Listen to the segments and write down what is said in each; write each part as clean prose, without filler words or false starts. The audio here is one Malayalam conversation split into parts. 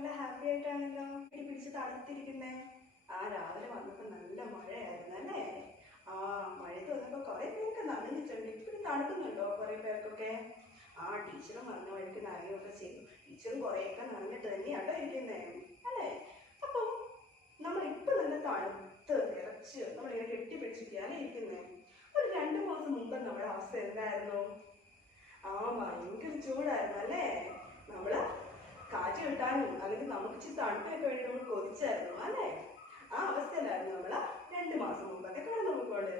നല്ല ഹാപ്പി ആയിട്ടാണല്ലോ പിടിച്ച് തണുത്തിരിക്കുന്നേ. രാവിലെ വന്നപ്പോ നല്ല മഴയായിരുന്നു അല്ലേ? മഴയത്ത് വന്നപ്പോ കുറെ പേർക്ക് നനഞ്ഞിട്ടുണ്ട്. ഇപ്പിടി തണുക്കുന്നുണ്ടോ കുറെ പേർക്കൊക്കെ? ടീച്ചറും വന്ന വഴിക്ക് നനയൊക്കെ ചെയ്തു. ടീച്ചറും കുറെയൊക്കെ നനഞ്ഞിട്ട് തന്നെയാട്ടോ ഇരിക്കുന്നേ അല്ലേ? അപ്പം നമ്മളിപ്പോ നല്ല തണുത്ത് വിറച്ച് നമ്മളിങ്ങനെ കെട്ടിപ്പിടിച്ചിരിക്കുകയാണ് ഇരിക്കുന്നേ. ഒരു 2 മാസം മുമ്പ് നമ്മുടെ അവസ്ഥ എന്തായിരുന്നു? ഭയങ്കര ചൂടായിരുന്നു അല്ലേ? നമ്മള് കാറ്റ് കിട്ടാനും അല്ലെങ്കിൽ നമുക്ക് ഇച്ചിരി തണുപ്പൊക്കെ വേണ്ടി നമ്മൾ കൊതിച്ചായിരുന്നു അല്ലേ? ആ അവസ്ഥയിലായിരുന്നു നമ്മള് 2 മാസം മുമ്പൊക്കെ കടന്നു പോയിക്കോളെ.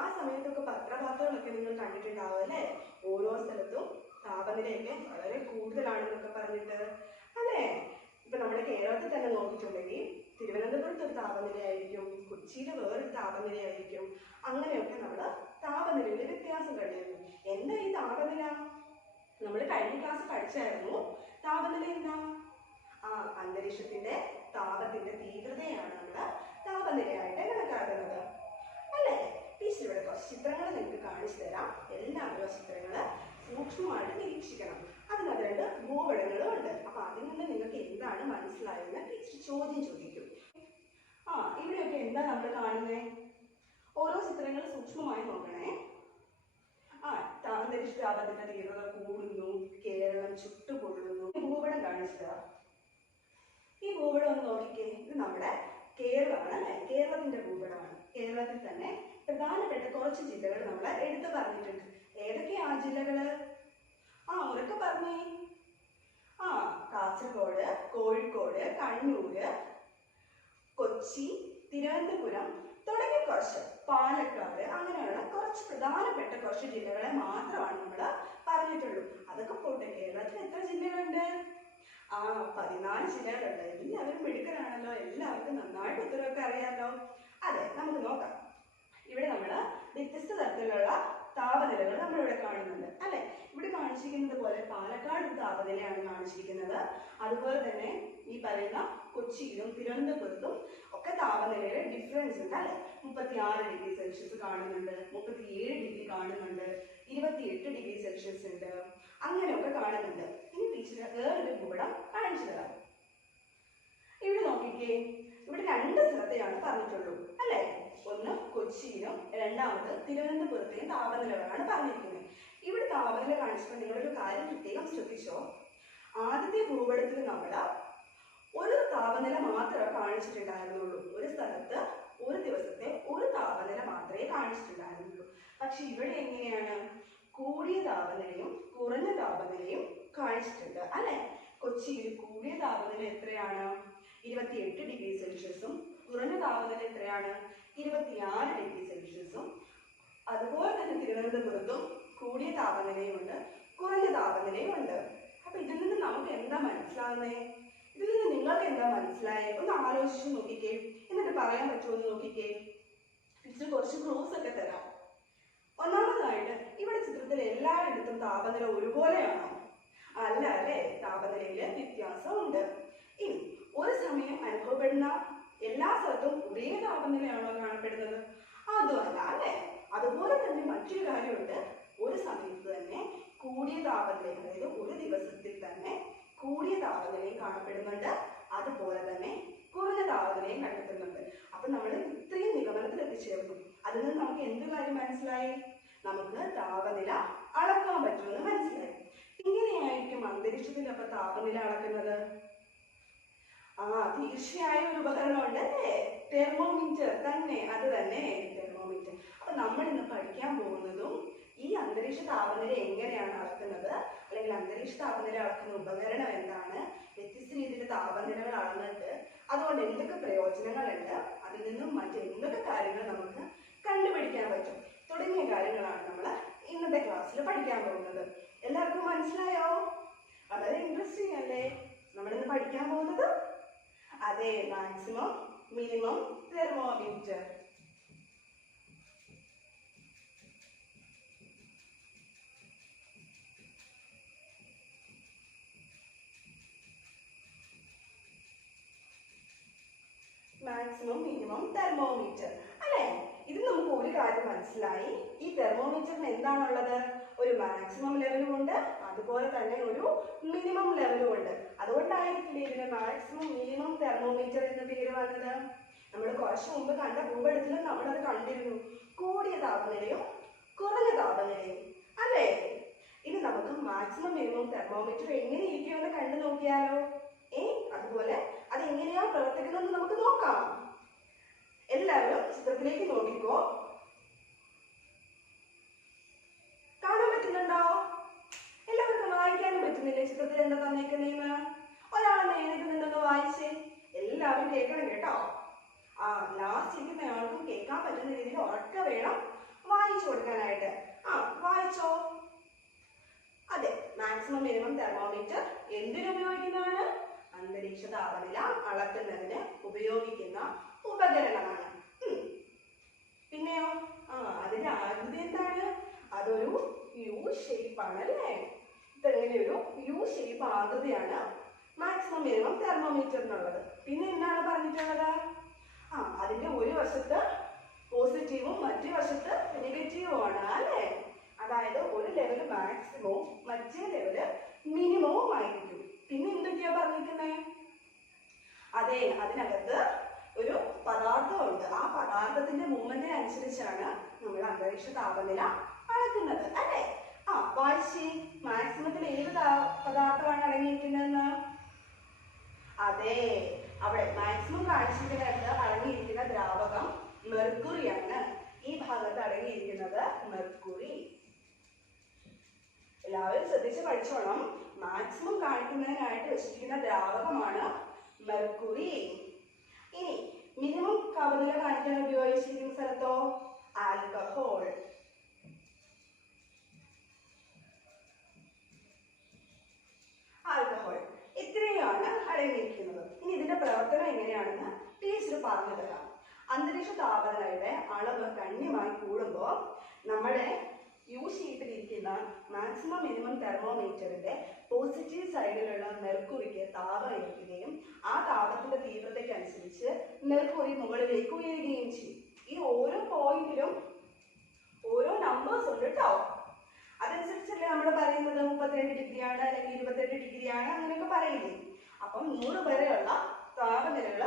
ആ സമയത്തൊക്കെ പത്രവാർത്തകളൊക്കെ നിങ്ങൾ കണ്ടിട്ടുണ്ടാവും അല്ലേ? ഓരോ സ്ഥലത്തും താപനിലയൊക്കെ വളരെ കൂടുതലാണെന്നൊക്കെ പറഞ്ഞിട്ട് അല്ലേ? ഇപ്പൊ നമ്മുടെ കേരളത്തിൽ തന്നെ നോക്കിയിട്ടുണ്ടെങ്കിൽ തിരുവനന്തപുരത്ത് ഒരു താപനിലയായിരിക്കും, കൊച്ചിയിൽ വേറൊരു താപനിലയായിരിക്കും. അങ്ങനെയൊക്കെ നമ്മള് താപനിലയിൽ വ്യത്യാസം കണ്ടിരുന്നു. എന്താ ഈ താപനില? നമ്മൾ കഴിഞ്ഞ ക്ലാസ് പഠിച്ചായിരുന്നു. താപനില എന്താ? അന്തരീക്ഷത്തിന്റെ താപത്തിന്റെ തീവ്രതയാണ് നമ്മള് താപനിലയായിട്ട് കണക്കാക്കുന്നത് അല്ലേ? ടീച്ചർ ഇവിടെ കുറച്ച് ചിത്രങ്ങൾ നിങ്ങൾക്ക് കാണിച്ചു തരാം. എല്ലാവരും ആ ചിത്രങ്ങള് സൂക്ഷ്മമായിട്ട് നിരീക്ഷിക്കണം. അതിനകത്ത് 2 ഭൂപടങ്ങളും ഉണ്ട്. അപ്പൊ അതിൽ നിന്ന് നിങ്ങൾക്ക് എന്താണ് മനസ്സിലായെന്ന് ടീച്ചർ ചോദ്യം ചോദിക്കും. ഇവിടെയൊക്കെ എന്താ നമ്മൾ കാണുന്നേ? ഓരോ ചിത്രങ്ങൾ സൂക്ഷ്മമായി നോക്കണേ. അന്തരീക്ഷ താപത്തിന്റെ തീവ്രത കൂടുന്നു, കേരളം ചുട്ടുപൊള്ളുന്നു. ഭൂപടം കാണിച്ചതാ. ഈ ഭൂപടം ഒന്ന് നോക്കിക്കേ. ഇത് നമ്മുടെ കേരളമാണ് അല്ലെ? കേരളത്തിന്റെ ഭൂപടമാണ്. കേരളത്തിൽ തന്നെ പ്രധാനപ്പെട്ട കുറച്ച് ജില്ലകൾ നമ്മൾ എടുത്തു പറഞ്ഞിട്ടുണ്ട്. ഏതൊക്കെയാ ആ ജില്ലകള്? ഉറക്കെ പറഞ്ഞേ. കാസർഗോഡ്, കോഴിക്കോട്, കണ്ണൂര്, കൊച്ചി, തിരുവനന്തപുരം തുടങ്ങിയ കുറച്ച്, പാലക്കാട്, അങ്ങനെയുള്ള കുറച്ച് പ്രധാനപ്പെട്ട കുറച്ച് ജില്ലകളെ മാത്രമാണ് നമ്മൾ പറഞ്ഞിട്ടുള്ളൂ. അതൊക്കെ പോട്ടെ, കേരളത്തിൽ എത്ര ജില്ലകളുണ്ട്? 14 ജില്ലകളുണ്ട്. എല്ലാവരും മിടുക്കരാണല്ലോ. എല്ലാവർക്കും നന്നായിട്ട് ഉത്തരവൊക്കെ അറിയാമല്ലോ. അതെ, നമുക്ക് നോക്കാം. ഇവിടെ നമ്മൾ വ്യത്യസ്ത തരത്തിലുള്ള താപനിലകൾ നമ്മളിവിടെ കാണുന്നുണ്ട് അല്ലെ? ഇവിടെ കാണിച്ചിരിക്കുന്നത് പോലെ പാലക്കാട് താപനിലയാണ് കാണിച്ചിരിക്കുന്നത്. അതുപോലെ തന്നെ ഈ പറയുന്ന കൊച്ചിയിലും തിരുവനന്തപുരത്തും ഒക്കെ താപനിലയുടെ ഡിഫറൻസ് ഉണ്ട് അല്ലെ? 36 ഡിഗ്രി സെൽഷ്യസ് കാണുന്നുണ്ട്, 37 ഡിഗ്രി കാണുന്നുണ്ട്, 28 ഡിഗ്രി സെൽഷ്യസ് ഉണ്ട്, അങ്ങനെയൊക്കെ കാണുന്നുണ്ട്. ഇനി ടീച്ചർ വേറൊരു ഭൂപടം കാണിച്ചു തരാം. ഇവിടെ നോക്കിക്കേ. ഇവിടെ 2 സ്ഥലത്തെയാണ് പറഞ്ഞിട്ടുള്ളൂ അല്ലെ? ഒന്ന് കൊച്ചിയിലും രണ്ടാമത് തിരുവനന്തപുരത്തെയും താപനിലകളാണ് പറഞ്ഞിരിക്കുന്നത്. ഇവിടെ താപനില കാണിച്ചപ്പോൾ നിങ്ങളൊരു കാര്യം പ്രത്യേകം ശ്രദ്ധിച്ചോ. ആദ്യത്തെ ഭൂപടത്തിൽ നമ്മൾ ഒരു താപനില മാത്രമേ കാണിച്ചിട്ടുണ്ടായിരുന്നുള്ളൂ. ഒരു സ്ഥലത്ത് ഒരു ദിവസത്തെ ഒരു താപനില മാത്രമേ കാണിച്ചിട്ടുണ്ടായിരുന്നുള്ളൂ. പക്ഷെ ഇവിടെ എങ്ങനെയാണ്? കൂടിയ താപനിലയും കുറഞ്ഞ താപനിലയും കാണിച്ചിട്ടുണ്ട് അല്ലെ? കൊച്ചിയിൽ കൂടിയ താപനില എത്രയാണ്? 28 ഡിഗ്രി സെൽഷ്യസും കുറഞ്ഞ താപനില എത്രയാണ്? 26 ഡിഗ്രി സെൽഷ്യസും. അതുപോലെ തന്നെ തിരുവനന്തപുരത്തും കൂടിയ താപനിലയുമുണ്ട്, കുറഞ്ഞ താപനിലയുമുണ്ട്. അപ്പൊ ഇതിൽ നിന്ന് നമുക്ക് എന്താ മനസ്സിലാവുന്നേ? ഇതിൽ നിന്ന് നിങ്ങൾക്ക് എന്താ മനസ്സിലായേ? ഒന്ന് ആലോചിച്ച് നോക്കിക്കേ. എന്നിട്ട് പറയാൻ പറ്റുമോ എന്ന് നോക്കിക്കേ. ടീച്ചർ കുറച്ച് ക്ലൂസ് ഒക്കെ തരാം. ഒന്നാമതായിട്ട് ഇവിടെ ചിത്രത്തിൽ എല്ലായിടത്തും താപനില ഒരുപോലെയാണോ? അല്ല അല്ലേ? താപനിലയില് വ്യത്യാസമുണ്ട്. ഇനി ഒരു സമയം അനുഭവപ്പെടുന്ന എല്ലാ സ്ഥലത്തും ഒരേ താപനിലയാണോ കാണപ്പെടുന്നത്? അതുമല്ല അല്ലെ? അതുപോലെ തന്നെ മറ്റൊരു കാര്യമുണ്ട്. ഒരു സമയത്ത് തന്നെ കൂടിയ താപനില, അതായത് ഒരു ദിവസത്തിൽ തന്നെ കൂടിയ താപനിലയും കാണപ്പെടുന്നുണ്ട്, അതുപോലെ തന്നെ കുറഞ്ഞ താപനിലയും കണ്ടെത്തുന്നുണ്ട്. അപ്പൊ നമ്മൾ ഇത്രയും നിഗമനത്തിൽ എത്തിച്ചേർന്നു. അതിൽ നിന്ന് നമുക്ക് എന്ത് കാര്യം മനസ്സിലായി? നമുക്ക് താപനില അളക്കാൻ പറ്റുമെന്ന് മനസ്സിലായി. ഇങ്ങനെയായിരിക്കും അന്തരീക്ഷത്തിൽ അപ്പൊ താപനില അളക്കുന്നത്? തീർച്ചയായും ഒരു ഉപകരണം ഉണ്ട് അല്ലേ? തെർമോമീറ്റർ തന്നെ. അത് തന്നെ തെർമോമീറ്റർ. അപ്പൊ നമ്മൾ ഇന്ന് പഠിക്കാൻ പോകുന്നതും ഈ അന്തരീക്ഷ താപനില എങ്ങനെയാണ് അളക്കുന്നത്, അല്ലെങ്കിൽ അന്തരീക്ഷ താപനില അളക്കുന്ന ഉപകരണം എന്താണ്, വ്യത്യസ്ത രീതിയിൽ താപനിലകൾ അളന്നിട്ട് അതുകൊണ്ട് എന്തൊക്കെ പ്രയോജനങ്ങളുണ്ട്, അതിൽ നിന്നും മറ്റെന്തൊക്കെ കാര്യങ്ങൾ നമുക്ക് കണ്ടുപിടിക്കാൻ പറ്റും തുടങ്ങിയ കാര്യങ്ങളാണ് നമ്മൾ ഇന്നത്തെ ക്ലാസ്സിൽ പഠിക്കാൻ പോകുന്നത്. എല്ലാവർക്കും മനസ്സിലായോ? വളരെ ഇൻട്രസ്റ്റിംഗ് അല്ലേ നമ്മളിന്ന് പഠിക്കാൻ പോകുന്നത്? അതെ, maximum minimum thermometer. Maximum minimum thermometer അല്ലെ? ഇത് നമുക്ക് ഒരു കാര്യം മനസ്സിലായി. ഈ തെർമോമീറ്ററിന് എന്താണുള്ളത്? ഒരു മാക്സിമം ലെവലും ഉണ്ട്, അതുപോലെ തന്നെ ഒരു മിനിമം ലെവലും ഉണ്ട്. അതുകൊണ്ടാണ് എന്തായിരിക്കില്ലേ ഇതിന് മാക്സിമം മിനിമം തെർമോമീറ്റർ എന്ന പേര് വന്നത്? നമ്മൾ കുറച്ച് മുമ്പ് കണ്ട ഭൂപടത്തിലും നമ്മളത് കണ്ടിരുന്നു. കൂടിയ താപനിലയും കുറഞ്ഞ താപനിലയും അല്ലേ? ഇനി നമുക്ക് മാക്സിമം മിനിമം തെർമോമീറ്റർ എങ്ങനെ ഇരിക്കുമെന്ന് കണ്ടു നോക്കിയാലോ? അതുപോലെ അത് എങ്ങനെയാ പ്രവർത്തിക്കുന്നതെന്ന് നമുക്ക് നോക്കാം. എല്ലാവരും ചിത്രത്തിലേക്ക് നോക്കിക്കോ. കാണാൻ പറ്റുന്നുണ്ടോ? എല്ലാവർക്കും വായിക്കാനും പറ്റുന്നില്ലേ ചിത്രത്തിൽ എന്താ തന്നേക്കുന്നതെന്ന്? ഒരാളെന്ന് എഴുതിക്കുന്നുണ്ടെന്ന് വായിച്ചേ. എല്ലാവരും കേൾക്കണം കേട്ടോ. ലാസ്റ്റ് ഇരിക്കുന്നയാൾക്കും കേൾക്കാൻ പറ്റുന്ന രീതിയിൽ ഉറക്കെ വേണം വായിച്ചു കൊടുക്കാനായിട്ട്. വായിച്ചോ. അതെ, മാക്സിമം മിനിമം തെർമോമീറ്റർ എന്തിനു ഉപയോഗിക്കുന്നതാണ്? അന്തരീക്ഷ താപനില അളക്കുന്നതിന് ഉപയോഗിക്കുന്ന ഉപകരണമാണ്. പിന്നെയോ അതിന്റെ ആകൃതി എന്താണ്? അതൊരു യു ഷേപ്പ് ആണ് അല്ലേ? ഇതെങ്ങനെ ഒരു യു ഷേപ്പ് ആകൃതിയാണ് മാക്സിമം മിനിമം തെർമോമീറ്റർ എന്നുള്ളത്. പിന്നെ എന്താണ് പറഞ്ഞിട്ടുള്ളത്? അതിന്റെ ഒരു വശത്ത് പോസിറ്റീവും മറ്റു വശത്ത് നെഗറ്റീവും ആണ് അല്ലേ? അതായത് ഒരു ലെവല് മാക്സിമവും മറ്റേ ലെവല് മിനിമവും ആയിരിക്കും. പിന്നെ എന്തൊക്കെയാ പറഞ്ഞിരിക്കുന്നത്? അതെ, അതിനകത്ത് ഒരു പദാർത്ഥമുണ്ട്. ആ പദാർത്ഥത്തിന്റെ മൂവ്മെന്റിനനുസരിച്ചാണ് നമ്മൾ അന്തരീക്ഷ താപനില അളക്കുന്നത് അല്ലേ? വായിച്ചേ, മാക്സിമത്തിൽ ഏത് പദാർത്ഥമാണ് അടങ്ങിയിരിക്കുന്നതെന്ന്? അതെ, അവിടെ മാക്സിമം കാണിച്ചിരിക്കുന്നിടത്ത് അടങ്ങിയിരിക്കുന്ന ദ്രാവകം മെർക്കുറിയാണ്. ഈ ഭാഗത്ത് അടങ്ങിയിരിക്കുന്നത് മെർക്കുറി. എല്ലാവരും ശ്രദ്ധിച്ച് പഠിച്ചോണം. മാക്സിമം കാണിക്കുന്നതിനായിട്ട് വെച്ചിരിക്കുന്ന ദ്രാവകമാണ് മെർക്കുറി. ഇനി മിനിമം താപനില കാണിക്കാൻ ഉപയോഗിച്ചിരിക്കുന്ന സ്ഥലത്തോ? ആൽക്കഹോൾ. ആൽക്കഹോൾ ഇത്രയാണ് അടങ്ങിയിരിക്കുന്നത്. ഇനി ഇതിന്റെ പ്രവർത്തനം എങ്ങനെയാണെന്ന് ടീച്ചർ പറഞ്ഞു തരാം. അന്തരീക്ഷ താപനിലയുടെ അളവ് ഗണ്യമായി കൂടുമ്പോൾ നമ്മുടെ യു ഷേപ്പിൽ ഇരിക്കുന്ന മാക്സിമം മിനിമം തെർമോമീറ്ററിന്റെ പോസിറ്റീവ് സൈഡിലുള്ള മെർക്കുറിക്ക് താപം ഏൽക്കുകയും ആ താപത്തിന്റെ തീവ്രതയ്ക്കനുസരിച്ച് മെർക്കുറി മുകളിലേക്ക് ഉയരുകയും ചെയ്യും. ഈ ഓരോ പോയിന്റിലും ഓരോ നമ്പേഴ്സ് ഉണ്ട് കേട്ടോ. അതനുസരിച്ചല്ലേ നമ്മൾ പറയുന്നത് 32 ഡിഗ്രിയാണ് അല്ലെങ്കിൽ 28 ഡിഗ്രിയാണ് അങ്ങനെയൊക്കെ പറയില്ലേ? അപ്പം 100 വരെയുള്ള താപനിലകൾ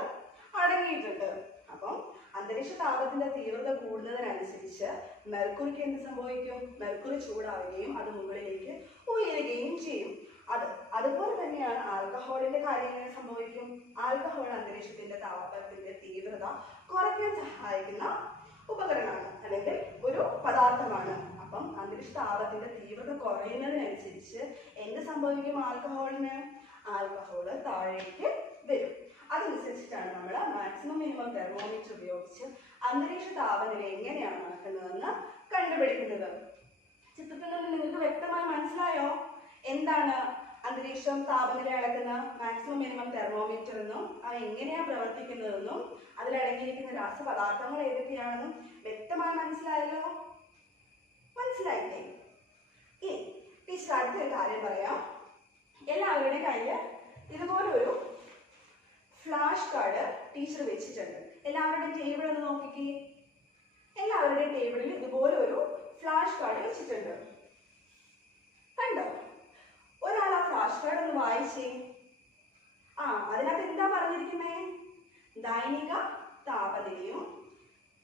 അടങ്ങിയിട്ടുണ്ട്. അപ്പം അന്തരീക്ഷ താപത്തിന്റെ തീവ്രത കൂടുന്നതിനനുസരിച്ച് മെർക്കുറിക്ക് എന്ത് സംഭവിക്കും? മെർക്കുറി ചൂടാവുകയും അത് മുകളിലേക്ക് ഉയരുകയും ചെയ്യും. അതുപോലെ തന്നെയാണ് ആൽക്കഹോളിന്റെ കാര്യം എങ്ങനെ സംഭവിക്കും? ആൽക്കഹോൾ അന്തരീക്ഷത്തിന്റെ താപത്തിന്റെ തീവ്രത കുറയ്ക്കാൻ സഹായിക്കുന്ന ഉപകരണമാണ് അല്ലെങ്കിൽ ഒരു പദാർത്ഥമാണ്. അപ്പം അന്തരീക്ഷ താപത്തിന്റെ തീവ്രത കുറയുന്നതിനനുസരിച്ച് എന്ത് സംഭവിക്കും? ആൽക്കഹോളിന് ആൽക്കഹോള് താഴേക്ക് വരും. അതനുസരിച്ചിട്ടാണ് നമ്മൾ മാക്സിമം മിനിമം തെർമോമീറ്റർ ഉപയോഗിച്ച് അന്തരീക്ഷ താപനില എങ്ങനെയാണ് അളക്കുന്നതെന്ന് കണ്ടുപിടിക്കുന്നത്. ചിത്രത്തിൽ നിന്ന് നിങ്ങൾക്ക് വ്യക്തമായി മനസ്സിലായോ എന്താണ് അന്തരീക്ഷം താപനില അളക്കുന്ന മാക്സിമം മിനിമം തെർമോമീറ്റർ എന്നും അവ എങ്ങനെയാണ് പ്രവർത്തിക്കുന്നതെന്നും അതിലടങ്ങിയിരിക്കുന്ന രാസപദാർത്ഥങ്ങൾ ഏതൊക്കെയാണെന്നും വ്യക്തമായി മനസ്സിലായല്ലോ? മനസ്സിലായില്ലേ? ഇനി ടീച്ചർ അടുത്തൊരു കാര്യം പറയാം. എല്ലാവരുടെയും കയ്യിൽ ഇതുപോലെ ഒരു ഫ്ലാഷ് കാർഡ് ടീച്ചർ വെച്ചിട്ടുണ്ട്. എല്ലാവരുടെയും ടേബിൾ ഒന്ന് നോക്കിക്കേ. എല്ലാവരുടെയും ടേബിളിൽ ഇതുപോലെ ഒരു ഫ്ലാഷ് കാർഡ് വെച്ചിട്ടുണ്ട്. കണ്ടോ? ഒരാൾ ആ ഫ്ലാഷ് കാർഡ് ഒന്ന് വായിച്ചേ. അതിനകത്ത് എന്താ പറഞ്ഞിരിക്കുന്നേ? ദൈനിക താപനിലയും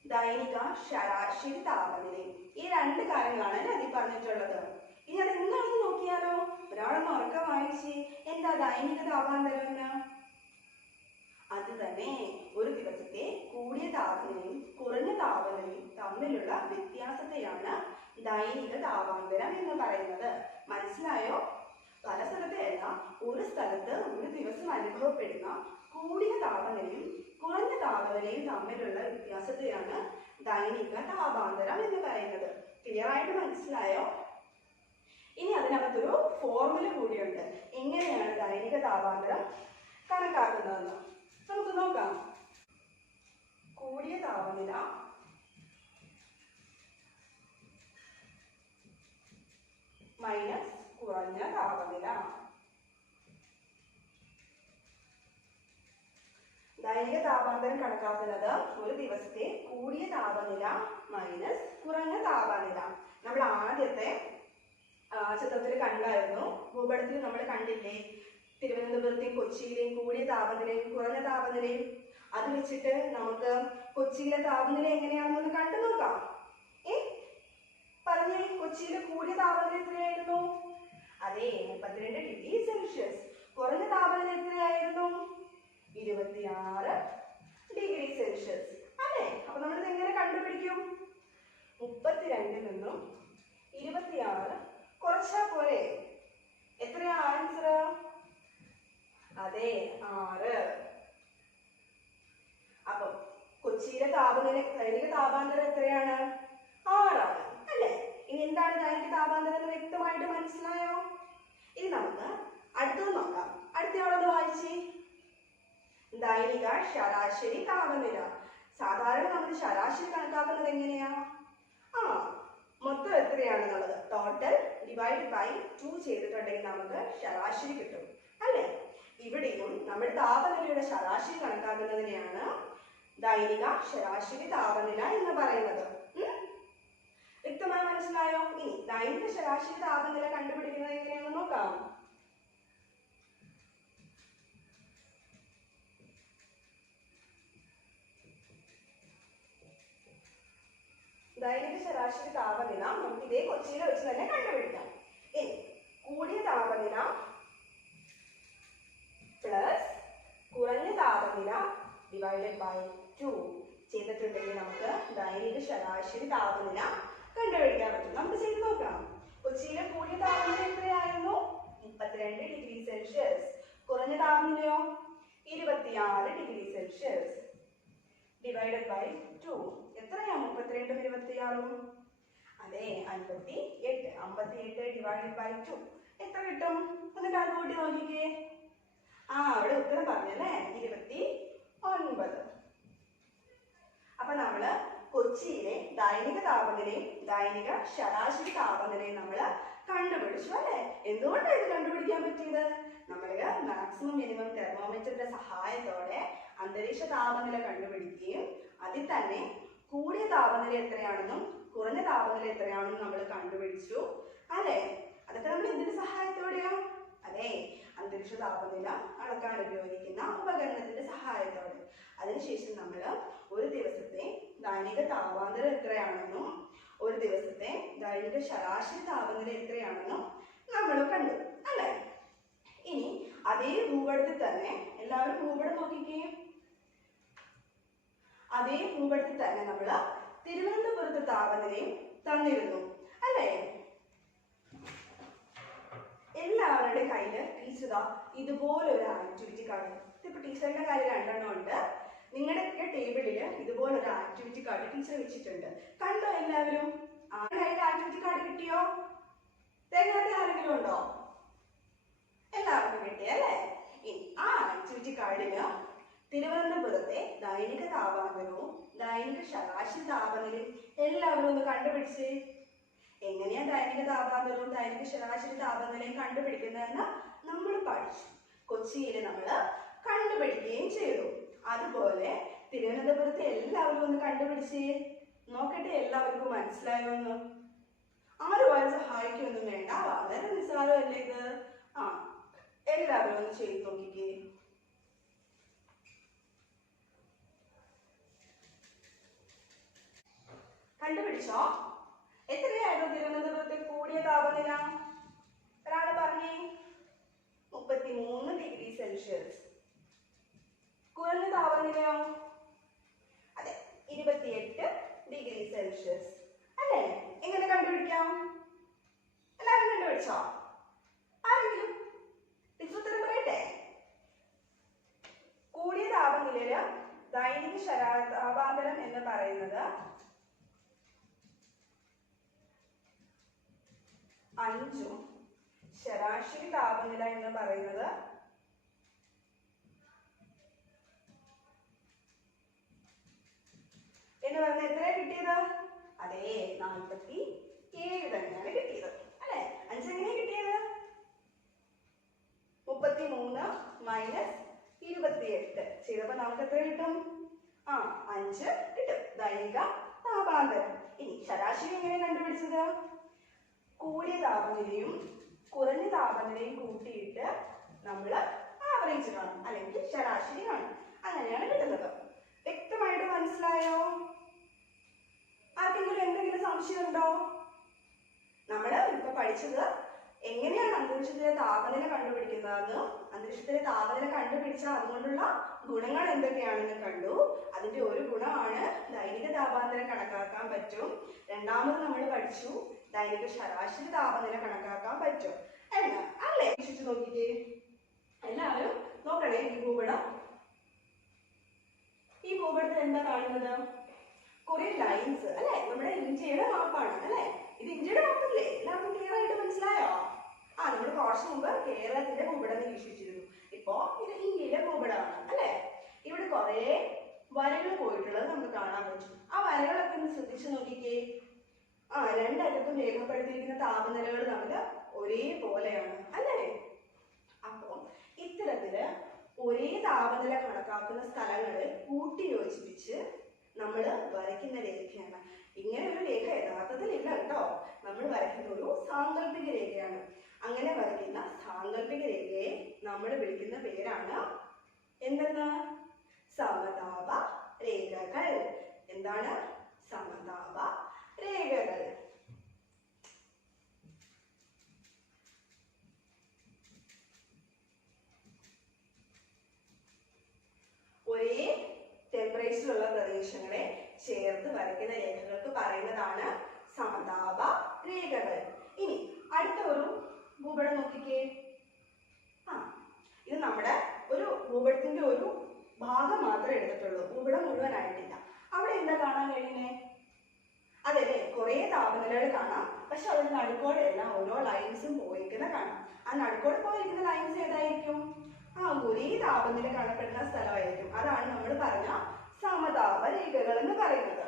ദൈനിക ശരാശരി താപനിലയും, ഈ രണ്ട് കാര്യങ്ങളാണ് അല്ലേ അതിൽ പറഞ്ഞിട്ടുള്ളത്. ഇനി അത് എന്താണെന്ന് നോക്കിയാലോ? ഒരാളൊന്ന് ഉറക്കം വായിച്ചേ. എന്താ ദൈനിക താപാന്തരം എന്ന്? അത് തന്നെ, ഒരു ദിവസത്തെ കൂടിയ താപനിലയും കുറഞ്ഞ താപനിലയും തമ്മിലുള്ള വ്യത്യാസത്തെയാണ് ദൈനിക താപാന്തരം എന്ന് പറയുന്നത്. മനസ്സിലായോ? പല സ്ഥലത്തെയല്ല, ഒരു സ്ഥലത്ത് ഒരു ദിവസം അനുഭവപ്പെടുന്ന കൂടിയ താപനിലയും കുറഞ്ഞ താപനിലയും തമ്മിലുള്ള വ്യത്യാസത്തെയാണ് ദൈനിക താപാന്തരം എന്ന് പറയുന്നത്. ക്ലിയർ ആയിട്ട് മനസ്സിലായോ? ഇനി അതിനകത്തൊരു ഫോർമുല കൂടിയുണ്ട്. എങ്ങനെയാണ് ദൈനിക താപാന്തരം കണക്കാക്കുന്നതെന്ന് നമുക്ക് നോക്കാം. കൂടിയ താപനില മൈനസ് കുറഞ്ഞ താപനില. ദൈനിക താപാന്തരം കണക്കാക്കുന്നത് ഒരു ദിവസത്തെ കൂടിയ താപനില മൈനസ് കുറഞ്ഞ താപനില. നമ്മൾ ആദ്യത്തെ ചിത്രത്തിൽ കണ്ടായിരുന്നു, ഭൂപടത്തിൽ നമ്മൾ കണ്ടില്ലേ? തിരുവനന്തപുരം തിരുവനന്തപുരത്തെയും കൊച്ചിയിലെയും കൂടിയ താപനിലയും കുറഞ്ഞ താപനിലയും അത് വെച്ചിട്ട് നമുക്ക് കൊച്ചിയിലെ താപനില എങ്ങനെയാണെന്നൊന്ന് കണ്ടു നോക്കാം. പറഞ്ഞേ, കൊച്ചിയിലെ കൂടിയ താപനില എത്രയായിരുന്നു? അതെ, 32 ഡിഗ്രി സെൽഷ്യസ്. കുറഞ്ഞ താപനില എത്രയായിരുന്നു? 26 ഡിഗ്രി സെൽഷ്യസ്. അല്ലേ? അപ്പൊ നമ്മളിത് എങ്ങനെ കണ്ടുപിടിക്കും? 32 നിന്നും 26 കുറച്ചാ പോരെ? എത്രയാ ആൻസർ? അതെ, 6. അപ്പൊ കൊച്ചിയിലെ ദൈനിക താപാന്തരം എത്രയാണ്? 6 ആണ്. അല്ലേ? ഇനി എന്താണ് ദൈനിക താപാന്തരം എന്ന് വ്യക്തമായിട്ട് മനസ്സിലായോ? ഇനി നമുക്ക് അടുത്തത് നോക്കാം. അടുത്തയാളൊന്ന് വായിച്ചേ. ദൈനിക ശരാശരി താപനില. സാധാരണ നമ്മൾ ശരാശരി കണക്കാക്കുന്നത് എങ്ങനെയാ? മൊത്തം എത്രയാണെന്നുള്ളത് ടോട്ടൽ ഡിവൈഡ് ബൈ 2 ചെയ്തിട്ടുണ്ടെങ്കിൽ നമുക്ക് ശരാശരി കിട്ടും. അല്ലേ? ഇവിടെയും നമ്മൾ താപനിലയുടെ ശരാശരി കണക്കാക്കുന്നതിനെയാണ് ദൈനിക ശരാശരി താപനില എന്ന് പറയുന്നത്. വ്യക്തമായി മനസ്സിലായോ? ഇനി ദൈനിക ശരാശരി താപനില കണ്ടുപിടിക്കുന്നത് എങ്ങനെയാണെന്ന് നോക്കാം. ദൈനിക ശരാശരി താപനില നമുക്ക് ഇതേ കൊച്ചിയിൽ വെച്ച് തന്നെ കണ്ടുപിടിക്കാം. ഇനി കൂടിയ താപനില പ്ലസ് കുറഞ്ഞ താപനില ഡിവൈഡഡ് ബൈ 2 ചെയ്തിട്ടുണ്ടെങ്കിൽ നമുക്ക് ദൈനിക ശരാശരി താപനില കണ്ടുപിടിക്കാൻ പറ്റും. നമുക്ക് ചെയ്ത് നോക്കാം. കൊച്ചിയിലെ കൂടിയ താപനില എത്രയായിരുന്നു? 32 ഡിഗ്രി സെൽഷ്യസ്. കുറഞ്ഞ താപനിലയോ? 26 ഡിഗ്രി സെൽഷ്യസ്. ഡിവൈഡഡ് ബൈ 2 എത്രയാ? 32 26. അതെ, 58. 58 ഡിവൈഡഡ് ബൈ 2 എത്ര കിട്ടും? ഒന്ന് കണക്കൂട്ടി നോക്കിക്കേ. അവിടെ ഉത്തരം പറഞ്ഞല്ലേ, 29. അപ്പൊ നമ്മള് കൊച്ചിയിലെ ദൈനിക താപനിലയും ദൈനിക ശരാശരി താപനിലയും നമ്മള് കണ്ടുപിടിച്ചു. അല്ലെ? എന്തുകൊണ്ടാണ് ഇത് കണ്ടുപിടിക്കാൻ പറ്റിയത്? നമ്മള് മാക്സിമം മിനിമം തെർമോമീറ്ററിന്റെ സഹായത്തോടെ അന്തരീക്ഷ താപനില കണ്ടുപിടിക്കുകയും അതിൽ തന്നെ കൂടിയ താപനില എത്രയാണെന്നും കുറഞ്ഞ താപനില എത്രയാണെന്നും നമ്മൾ കണ്ടുപിടിച്ചു. അല്ലെ? അതൊക്കെ നമ്മൾ എന്തിന്റെ സഹായത്തോടെയോ? അതെ, അന്തരീക്ഷ താപനില അളക്കാൻ ഉപയോഗിക്കുന്ന ഉപകരണത്തിന്റെ സഹായത്തോടെ. അതിനുശേഷം നമ്മൾ ഒരു ദിവസത്തെ ദൈനിക താപാന്തരം എത്രയാണെന്നും ഒരു ദിവസത്തെ ദൈനിക ശരാശരി താപനില എത്രയാണെന്നും നമ്മൾ കണ്ടു. അല്ലെ? ഇനി അതേ ഭൂപടത്തിൽ തന്നെ എല്ലാവരും ഭൂപടം നോക്കിക്കേ. അതേ ഭൂപടത്തിൽ തന്നെ നമ്മൾ തിരുവനന്തപുരത്തെ താപനിലയും തന്നിരുന്നു. അല്ലേ? എല്ലാവരുടെ കയ്യില് ടീച്ചർ ഇതുപോലെ ഒരു ആക്ടിവിറ്റി കാർഡ്. ഇപ്പൊ ടീച്ചറിന്റെ കയ്യിൽ 2 എണ്ണം ഉണ്ട്. നിങ്ങളുടെയൊക്കെ ടേബിളിൽ ഇതുപോലൊരു ആക്ടിവിറ്റി കാർഡ് ടീച്ചർ വെച്ചിട്ടുണ്ട്. കണ്ടോ എല്ലാവരും? ആരുടെ കയ്യിൽ ആക്ടിവിറ്റി കാർഡ് കിട്ടിയോ? തേങ്ങാത്ത ആരെങ്കിലും ഉണ്ടോ? എല്ലാവർക്കും കിട്ടിയല്ലേ? ഇനി ആ ആക്ടിവിറ്റി കാർഡില് തിരുവനന്തപുരത്തെ ദൈനിക താപാന്തരവും ദൈനിക ശരാശരി താപനിലയും എല്ലാവരും ഒന്ന് കണ്ടുപിടിച്ചേ. എങ്ങനെയാ ദൈനിക താപാന്തരവും ദൈനിക ശരാശരി താപനിലയും കണ്ടുപിടിക്കുന്നതെന്ന് നമ്മൾ പഠിച്ചു. കൊച്ചിയിൽ നമ്മൾ കണ്ടുപിടിക്കുകയും ചെയ്തു. അതുപോലെ തിരുവനന്തപുരത്തെ എല്ലാവരും ഒന്ന് കണ്ടുപിടിച്ചേ. നോക്കട്ടെ എല്ലാവർക്കും മനസ്സിലായോ എന്ന്. ആരും ആരും സഹായിക്കൊന്നും വേണ്ട, വളരെ നിസ്സാരമല്ലേ ഇത്. എല്ലാവരും ഒന്ന് ചെയ്ത് നോക്കിക്കേ. കണ്ടുപിടിച്ചോ? എത്രയായിരുന്നു തിരുവനന്തപുരത്തെ കൂടിയ താപനില? ഒരാള് പറഞ്ഞേ. 33 ഡിഗ്രി സെൽഷ്യസ്. കുറഞ്ഞ താപനിലയോ? അതെ, 28 ഡിഗ്രി സെൽഷ്യസ്. അല്ലേ? എങ്ങനെ കണ്ടുപിടിക്കാം? എല്ലാവരും കണ്ടുപിടിച്ചോ? ആരെങ്കിലും ഉത്തരം പറയട്ടെ. കൂടിയ താപനിലയില് ദൈനിക താപാന്തരം എന്ന് പറയുന്നത് 5 ശരാശരി താപനില എന്ന് പറയുന്നത് എന്ന് പറഞ്ഞ എത്രയാ കിട്ടിയത്? അതെ, 47 തന്നെയാണ് കിട്ടിയത്. അല്ലെ? 5 എങ്ങനെയാ കിട്ടിയത്? 33 മൈനസ് 28 ചെയ്തപ്പോ നമുക്ക് എത്ര കിട്ടും? 5 കിട്ടും ദൈനിക താപാന്തരം. ഇനി ശരാശരി എങ്ങനെ കണ്ടുപിടിച്ചത്? കൂടിയ താപനിലയും കുറഞ്ഞ താപനിലയും കൂട്ടിയിട്ട് നമ്മൾ ആവറേജ് ശരാശരിയാണ്. അങ്ങനെയാണ് കിട്ടുന്നത്. വ്യക്തമായിട്ട് മനസ്സിലായോ? ആർക്കെങ്കിലും എന്തെങ്കിലും സംശയമുണ്ടോ? നമ്മൾ ഇപ്പൊ പഠിച്ചത് എങ്ങനെയാണ് അന്തരീക്ഷത്തിലെ താപനില കണ്ടുപിടിക്കുന്നതെന്ന്, അന്തരീക്ഷത്തിലെ താപനില കണ്ടുപിടിച്ചാൽ അതുകൊണ്ടുള്ള ഗുണങ്ങൾ എന്തൊക്കെയാണെന്ന് കണ്ടു. അതിന്റെ ഒരു ഗുണമാണ് ദൈനിക താപാന്തരം കണക്കാക്കാൻ പറ്റും. രണ്ടാമത് നമ്മൾ പഠിച്ചു ദൈനിക ശരാശരി താപനില കണക്കാക്കാൻ പറ്റും എന്ന്. അല്ലേ? വീക്ഷിച്ചു നോക്കിക്കേ, എല്ലാവരും നോക്കണേ. ഈ ഭൂപടം, ഈ ഭൂപടത്തിൽ എന്താ കാണുന്നത്? കുറെ ലൈൻസ് അല്ലെ? നമ്മുടെ ഇന്ത്യയുടെ മാപ്പാണ് അല്ലെ? ഇത് ഇന്ത്യയുടെ മാപ്പല്ലേ? എല്ലാവർക്കും ക്ലിയർ ആയിട്ട് മനസ്സിലായോ? നമ്മൾ കുറച്ച് മുമ്പ് കേരളത്തിന്റെ ഭൂപടം നിരീക്ഷിച്ചിരുന്നു. ഇപ്പോ ഇത് ഇന്ത്യയിലെ ഭൂപടമാണ് അല്ലെ? ഇവിടെ കുറെ വരകൾ പോയിട്ടുള്ളത് നമുക്ക് കാണാൻ പറ്റും. ആ വരകളൊക്കെ ഒന്ന് ശ്രദ്ധിച്ചു നോക്കിക്കേ. രണ്ടറ്റത്തും രേഖപ്പെടുത്തിയിരിക്കുന്ന താപനിലകൾ തമ്മിൽ ഒരേപോലെയാണ് അല്ലേ? അപ്പൊ ഇത്തരത്തില് ഒരേ താപനില കണക്കാക്കുന്ന സ്ഥലങ്ങള് കൂട്ടി യോജിപ്പിച്ച് നമ്മൾ വരയ്ക്കുന്ന രേഖയാണ്. ഇങ്ങനെ ഒരു രേഖ യഥാർത്ഥത്തിൽ ഇല്ല കേട്ടോ. നമ്മൾ വരയ്ക്കുന്ന ഒരു സാങ്കല്പിക രേഖയാണ്. അങ്ങനെ വരയ്ക്കുന്ന സാങ്കല്പിക രേഖയെ നമ്മൾ വിളിക്കുന്ന പേരാണ് എന്തെന്ന്? സമതാപ രേഖകൾ. എന്താണ്? സമതാപ രേഖകൾ. ഒരേ ടെമ്പറേച്ചറിലുള്ള പ്രദേശങ്ങളെ ചേർത്ത് വരയ്ക്കുന്ന രേഖകൾക്ക് പറയുന്നതാണ് സമതാപ രേഖകൾ. ഇനി അടുത്ത ഒരു ഭൂപടം നോക്കിക്കേ. ഇത് നമ്മുടെ ഒരു ഭൂപടത്തിന്റെ ഒരു ഭാഗം മാത്രമേ എടുത്തിട്ടുള്ളൂ, ഭൂപടം മുഴുവനായിട്ടില്ല. അവിടെ എന്താ കാണാൻ കഴിയുന്നേ? അതെ, കുറെ താപനിലകൾ കാണാം. പക്ഷെ അതിന് നടുക്കോടെ എല്ലാം ഓരോ ലൈൻസും പോയിരിക്കുന്ന കാണാം. ആ നടുക്കോടെ പോയിരിക്കുന്ന ലൈൻസ് ഏതായിരിക്കും? ഒരേ താപനില കാണപ്പെടുന്ന സ്ഥലമായിരിക്കും. അതാണ് നമ്മൾ പറഞ്ഞ സമതാപ രേഖകൾ എന്ന് പറയുന്നത്.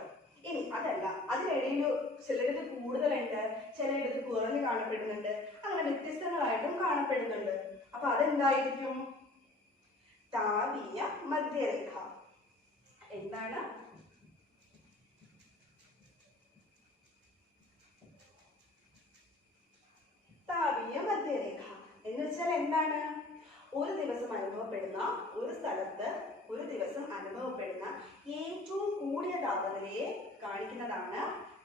ഇനി അതല്ല, അതിനിടയിൽ ചിലയിടത്ത് കൂടുതലുണ്ട്, ചിലയിടത്ത് കുറഞ്ഞ് കാണപ്പെടുന്നുണ്ട്, അങ്ങനെ വ്യത്യസ്തങ്ങളായിട്ടും കാണപ്പെടുന്നുണ്ട്. അപ്പൊ അതെന്തായിരിക്കും? താപീയ മധ്യരേഖ. എന്താണ്? താപീയ മധ്യരേഖ എന്ന് വെച്ചാൽ എന്താണ്? ഒരു ദിവസം അനുഭവപ്പെടുന്ന, ഒരു സ്ഥലത്ത് ഒരു ദിവസം അനുഭവപ്പെടുന്ന ഏറ്റവും കൂടിയ താപനിലയെ കാണിക്കുന്നതാണ്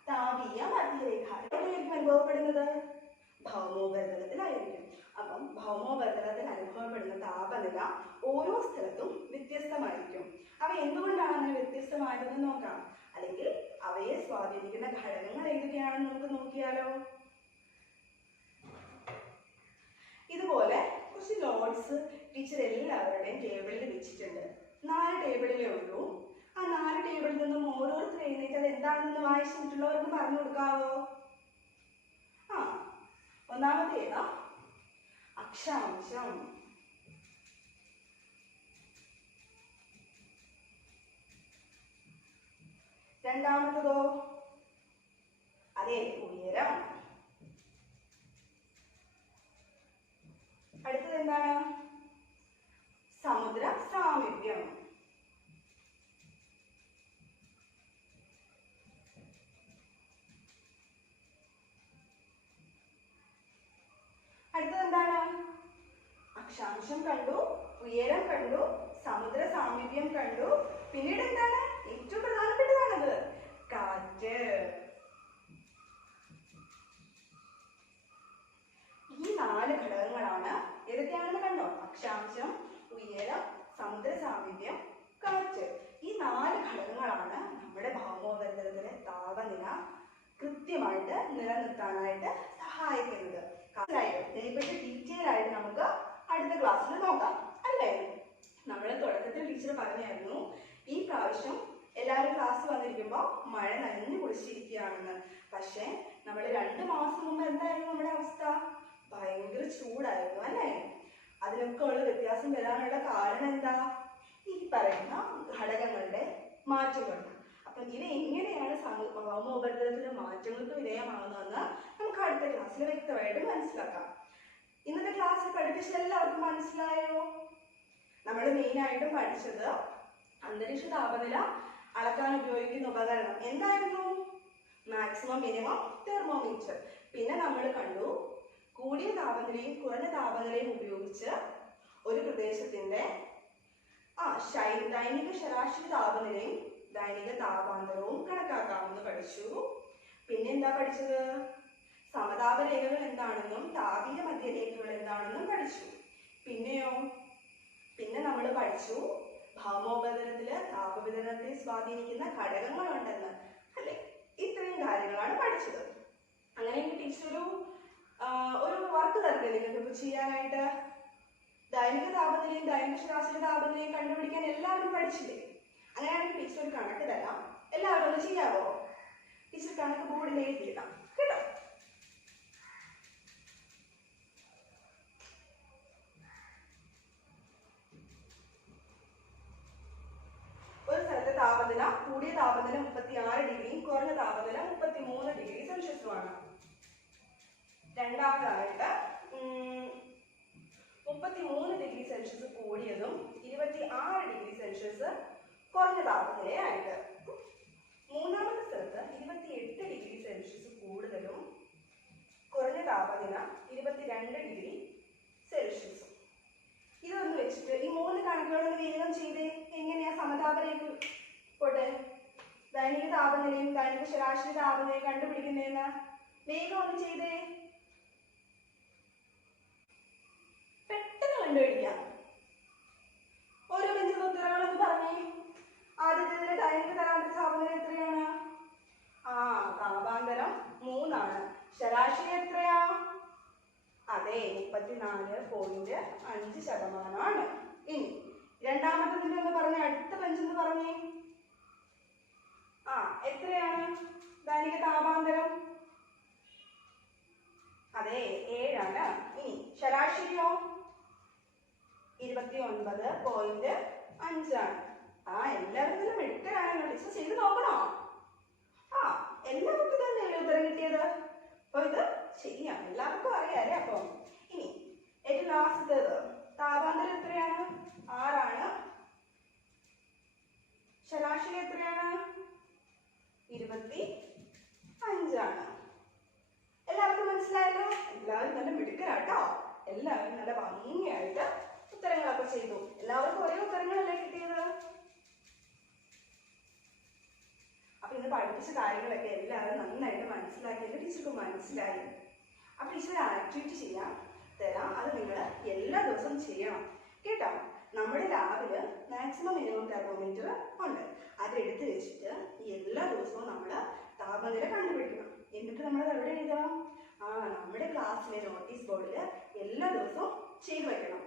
താപീയ മധ്യരേഖ. എവിടെയായിരിക്കും അനുഭവപ്പെടുന്നത്? ഭൗമോപരിതലത്തിലായിരിക്കും. അപ്പം ഭൗമോപരിതലത്തിൽ അനുഭവപ്പെടുന്ന താപനില ഓരോ സ്ഥലത്തും വ്യത്യസ്തമായിരിക്കും. അവ എന്തുകൊണ്ടാണ് അങ്ങനെ വ്യത്യസ്തമായതെന്ന് നോക്കാം. അല്ലെങ്കിൽ അവയെ സ്വാധീനിക്കുന്ന ഘടകങ്ങൾ ഏതൊക്കെയാണെന്ന് നമുക്ക് നോക്കിയാലോ? ഇതുപോലെ കുറച്ച് നോട്ട്സ് ടീച്ചർ എല്ലാവരുടെയും ടേബിളിൽ വെച്ചിട്ടുണ്ട്. 4 ടേബിളിലേ ഉള്ളൂ. ആ 4 ടേബിളിൽ നിന്നും ഓരോരുത്തർ എഴുന്നേറ്റ് അത് എന്താണെന്ന് വായിച്ചിട്ടുള്ളവർക്ക് പറഞ്ഞു കൊടുക്കാവോ? ഒന്നാമത്തെ ഏതാ? അക്ഷാംശം. രണ്ടാമത്തതോ? അതെ, ഉയരം. അടുത്തത് എന്താണ്? സമുദ്ര സാമീപ്യം. അടുത്തത് എന്താണ്? അക്ഷാംശം കണ്ടു, ഉയരം കണ്ടു, സമുദ്ര സാമീപ്യം കണ്ടു. പിന്നീട് എന്താണ്? ഏറ്റവും പ്രധാനപ്പെട്ടതാണത്, കാറ്റ്. ഈ 4 ഘടകങ്ങളാണ്. ഏതൊക്കെയാണെന്ന് കണ്ടോ? അക്ഷാംശം, ഉയരം, സമുദ്ര സാമീപ്യം, കാറ്റ്. ഈ 4 ഘടകങ്ങളാണ് നമ്മുടെ ഭൗമോപരിതലത്തിലെ താപനില കൃത്യമായിട്ട് നിലനിർത്താനായിട്ട് സഹായിക്കുന്നത്. ഇതിനെപ്പറ്റി ഡീറ്റെയിൽ ആയിട്ട് നമുക്ക് അടുത്ത ക്ലാസ്സിൽ നോക്കാം അല്ലേ? നമ്മൾ തുടക്കത്തിൽ ടീച്ചർ പറഞ്ഞായിരുന്നു ഈ പ്രാവശ്യം എല്ലാവരും ക്ലാസ് വന്നിരിക്കുമ്പോൾ മഴ നനഞ്ഞു കുളിച്ചിരിക്കുകയാണെന്ന്. പക്ഷെ നമ്മൾ 2 മാസം മുമ്പ് എന്തായിരുന്നു നമ്മുടെ അവസ്ഥ? ഭയങ്കര ചൂടായിരുന്നു അല്ലേ? അതിനൊക്കെ ഉള്ള വ്യത്യാസം വരാനുള്ള കാരണം എന്താ? ഈ പറയുന്ന ഘടകങ്ങളുടെ മാറ്റമുണ്ട്. അപ്പം ഇത് എങ്ങനെയാണ് ഭൗമോപരിതലത്തിലെ മാറ്റങ്ങൾക്ക് വിധേയമാകുന്നതെന്ന് നമുക്ക് അടുത്ത ക്ലാസ്സിൽ വ്യക്തമായിട്ട് മനസ്സിലാക്കാം. ഇന്നത്തെ ക്ലാസ്സിൽ പഠിപ്പിച്ചത് എല്ലാവർക്കും മനസ്സിലായോ? നമ്മൾ മെയിനായിട്ടും പഠിച്ചത് അന്തരീക്ഷ താപനില അളക്കാൻ ഉപയോഗിക്കുന്ന ഉപകരണം എന്തായിരുന്നു? Maximum minimum thermometer. പിന്നെ നമ്മൾ കണ്ടു കൂടിയ താപനിലയും കുറഞ്ഞ താപനിലയും ഉപയോഗിച്ച് ഒരു പ്രദേശത്തിന്റെ ദൈനിക ശരാശരി താപനിലയും ദൈനിക താപാന്തരവും കണക്കാക്കാമെന്ന് പഠിച്ചു. പിന്നെ എന്താ പഠിച്ചത്? സമതാപ രേഖകൾ എന്താണെന്നും താപീയ മധ്യരേഖകൾ എന്താണെന്നും പഠിച്ചു. പിന്നെ നമ്മൾ പഠിച്ചു ഭൗമോപരിതലത്തില് താപവിതരണത്തെ സ്വാധീനിക്കുന്ന ഘടകങ്ങളുണ്ടെന്ന്, അല്ലെ? ഇത്രയും കാര്യങ്ങളാണ് പഠിച്ചത്. അങ്ങനെയെങ്കിൽ ടീച്ചർ ഒരു വർക്ക് തരട്ടെ നിങ്ങൾക്ക് ചെയ്യാനായിട്ട്. ദൈനിക താപനിലയും ദൈനിക ശരാശരി താപനിലയും കണ്ടുപിടിക്കാൻ എല്ലാവരും പഠിച്ചില്ലേ? അങ്ങനെയാണെങ്കിൽ ടീച്ചർ ഒരു കണക്ക് തരാം, എല്ലാവരും ഒന്ന് ചെയ്യാവോ? ടീച്ചർ കണക്ക് ബോർഡിൽ എഴുതിയിടാം കേട്ടോ. ഒരു സ്ഥലത്തെ താപനില, കൂടിയ താപനില 36 ഡിഗ്രിയും കുറഞ്ഞ താപനില 33 ഡിഗ്രി സെൽഷ്യസുമാണ്. രണ്ടാമതായിട്ട് 33 ഡിഗ്രി സെൽഷ്യസ് കൂടിയതും 26 ഡിഗ്രി സെൽഷ്യസ് കുറഞ്ഞ താപനിലയായിട്ട്. മൂന്നാമത്തെ സ്ഥലത്ത് 28 ഡിഗ്രി സെൽഷ്യസ് കൂടുതലും കുറഞ്ഞ താപനില 22 ഡിഗ്രി സെൽഷ്യസും. ഇതൊന്ന് വെച്ചിട്ട് ഈ 3 കണക്കുകളൊന്ന് വേഗം ചെയ്തേ. എങ്ങനെയാ സമതാപരേഖ പോട്ടെ ദൈനിക താപനിലയും ദൈനിക ശരാശരി താപനിലയും കണ്ടുപിടിക്കുന്നതെന്ന് വേഗം ഒന്ന് ചെയ്തേ. പെട്ടെന്ന് കണ്ടുപിടിക്കാം. ഓരോ ബെഞ്ചിലെ ഉത്തരങ്ങളൊന്ന് പറഞ്ഞേ. ആദ്യത്തേതിലെ ദൈനിക താപനില എത്രയാണ്? താപാന്തരം 3 ആണ്. ശരാശരി എത്രയാ? അതെ, 34.5%. ഇനി രണ്ടാമത്തതിന്റെ ഒന്ന് പറഞ്ഞേ, അടുത്ത ബെഞ്ചെന്ന് പറഞ്ഞേ. എത്രയാണ് ദൈനിക താപാന്തരം? അതെ, 7 ആണ്. ഇനി ശരാശരിയോ? 29.5 ആണ്. എല്ലാവരും മിടുക്കരാണല്ലോ. ടീച്ചർ ചെയ്ത് നോക്കണോ? എല്ലാവർക്കും തന്നെയല്ലേ ഉത്തരം കിട്ടിയത്? അപ്പൊ ഇത് ശരിയാണ്, എല്ലാവർക്കും അറിയാലേ. അപ്പൊ ഇനി ഏറ്റവും ലാസ്റ്റത്തേത് താപാന്തരം എത്രയാണ്? 6 ആണ്. ശരാശരി എത്രയാണ്? 25 ആണ്. എല്ലാവർക്കും മനസ്സിലായല്ലോ? എല്ലാവരും നല്ല മിടുക്കരാട്ടോ. എല്ലാവരും നല്ല ഭംഗിയായിട്ട് ഉത്തരങ്ങളൊക്കെ ചെയ്തു. എല്ലാവർക്കും ഒരേ ഉത്തരങ്ങളല്ലേ കിട്ടിയത്? അപ്പൊ ഇന്ന് പഠിപ്പിച്ച കാര്യങ്ങളൊക്കെ എല്ലാവരും നന്നായിട്ട് മനസ്സിലാക്കിയത് ടീച്ചർക്ക് മനസ്സിലായി. അപ്പൊ ടീച്ചർ ആക്ടിവിറ്റി ചെയ്യാം തരാം, അത് നിങ്ങൾ എല്ലാ ദിവസവും ചെയ്യണം കേട്ടോ. നമ്മുടെ ലാബില് മാക്സിമം മിനിമം തെർമോമീറ്റർ ഉണ്ട്. അതെടുത്ത് വെച്ചിട്ട് എല്ലാ ദിവസവും നമ്മൾ താപനില കണ്ടുപിടിക്കണം. എന്നിട്ട് നമ്മൾ എവിടെ എഴുതണം? നമ്മുടെ ക്ലാസ്സിലെ നോട്ടീസ് ബോർഡിൽ എല്ലാ ദിവസവും ചെയ്തു വെക്കണം.